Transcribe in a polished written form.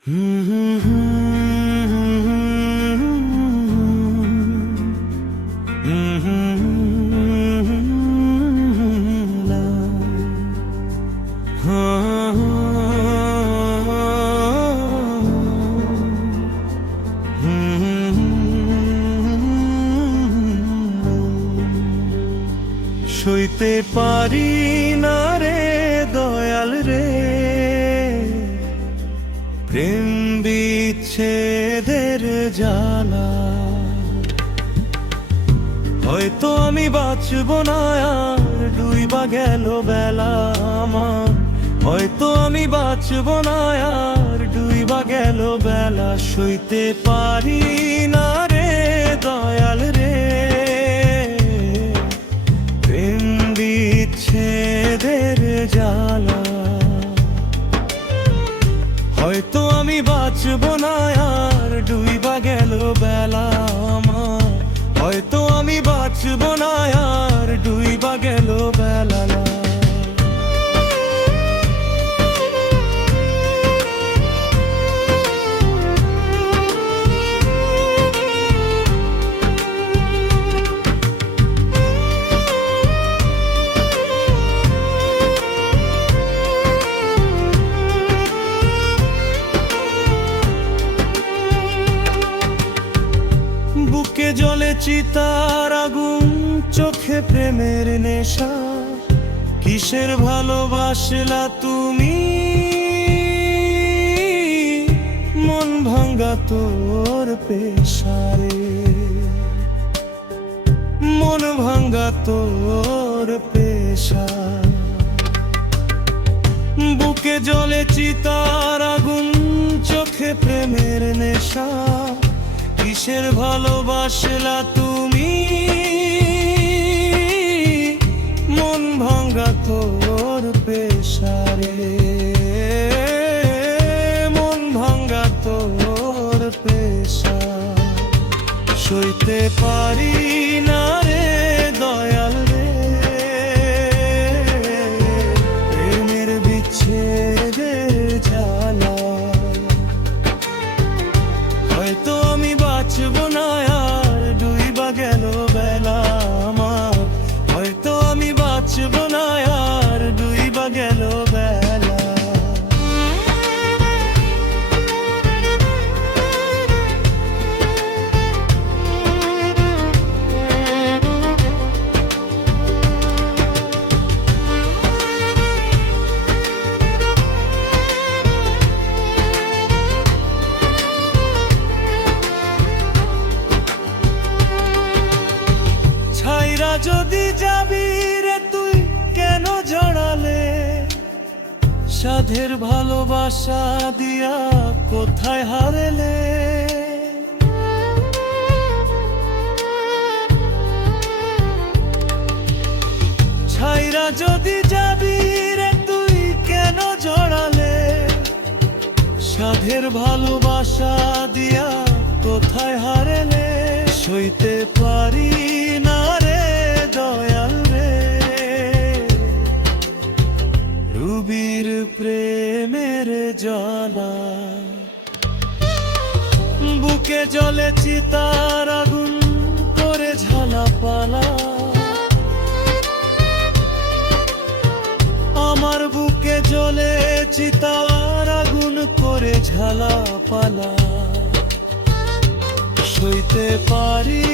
সইতে পারি না রে দয়াল রে, প্রেম বিচ্ছেদের জ্বালা। হয়তো আমি বাঁচব না আর, ডুইবা গেল বেলা আমার। হয়তো আমি বাঁচব না আর, ডুইবা গেল বেলা। সইতে পারি না রে দয়াল রে, প্রেম বিচ্ছেদের জ্বালা। হয়তো আমি বাঁচব না আর, ডুইবা গেল বেলা আমার। হয়তো আমি বাঁচব না আর, ডুইবা গেল বেলা। বুকে জ্বলে চিতার আগুন, চোখে প্রেমের নেশা। কিসের ভালোবাসলা তুমি, মন ভাঙ্গা তোর পেশারে। মন ভাঙ্গা তোর পেশা। বুকে জ্বলে চিতার আগুন, চোখে প্রেমের নেশা। কিসের ভালোবাসলা তুমি, মন ভাঙ্গা তোর পেশারে। মন ভাঙ্গা তোর পেশা। সইতে পারি না রে দয়াল রে, প্রেমের বিচ্ছেদের জ্বালা। হয়তো আমি বাঁচব না আর, ডুইবা গেল বেলা আমার। হয়তো আমি বাঁচব না আর, ডুইবা গেল বেলা। ছাইরা যদি যাবি রে তুই, কেন জড়ালে? সাধের ভালোবাসা দিয়া কোথায় হারেলে? ছাইরা যদি যাবি রে তুই, কেন জড়ালে? সাধের ভালোবাসা দিয়া কোথায় হারেলে? সইতে পারি না রে দয়াল রে, রুবির প্রেমের জ্বালা। বুকে জ্বলে চিতার আগুন, করে ঝালাপালা। আমার বুকে জ্বলে চিতার আগুন, করে ঝালাপালা। সইতে পারি